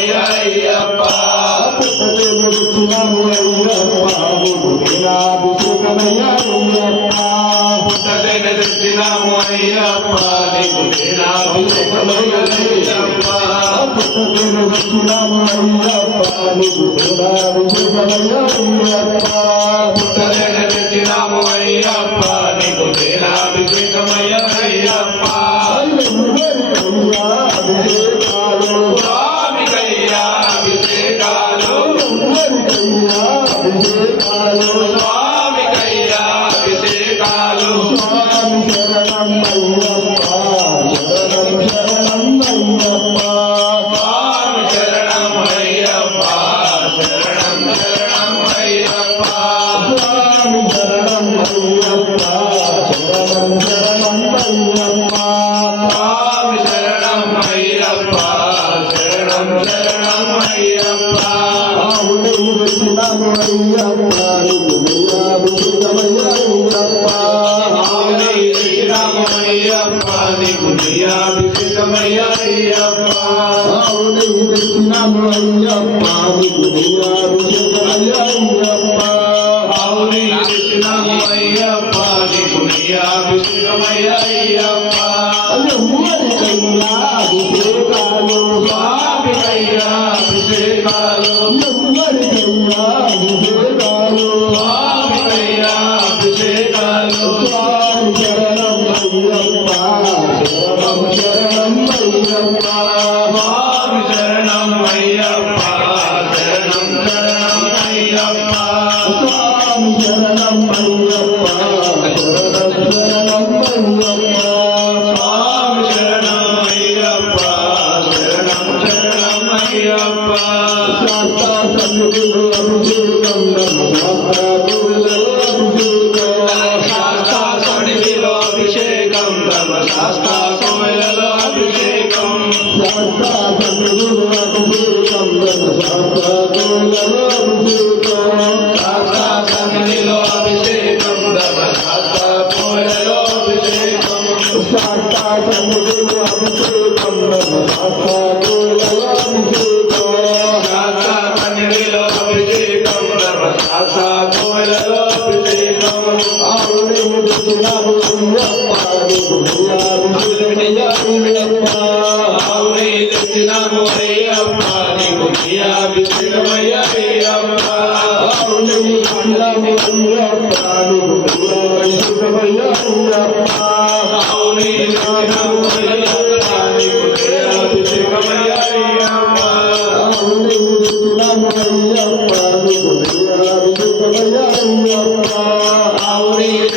అయ్యప్ప పుట్టదేను తెచ్చినాము అయ్యప్ప నీకు వీణాభిషేకమయ్యప్ప పుట్టదేను తెచ్చినాము అయ్యప్ప నీకు వీణాభిషేకమయ్యప్ప పుట్టదేను తెచ్చినాము అయ్యప్ప నీకు వీణాభిషేకమయ్యప్ప స్వామికయ్యా అభిషేకాలు స్వామికయ్యా అభిషేకాలు స్వామి శరణం అయ్యప్ప శరణం శరణం అయ్యప్ప స్వామి శరణం అయ్యప్ప శరణం శరణం అయ్యప్ప స్వామి శరణం అయ్యప్ప శరణం శరణం అయ్యప్ప స్వామి శరణం అయ్యప్ప శరణం శరణం అయ్యప్ప నీకు నీయాభిషేకమయ్యప్ప Aure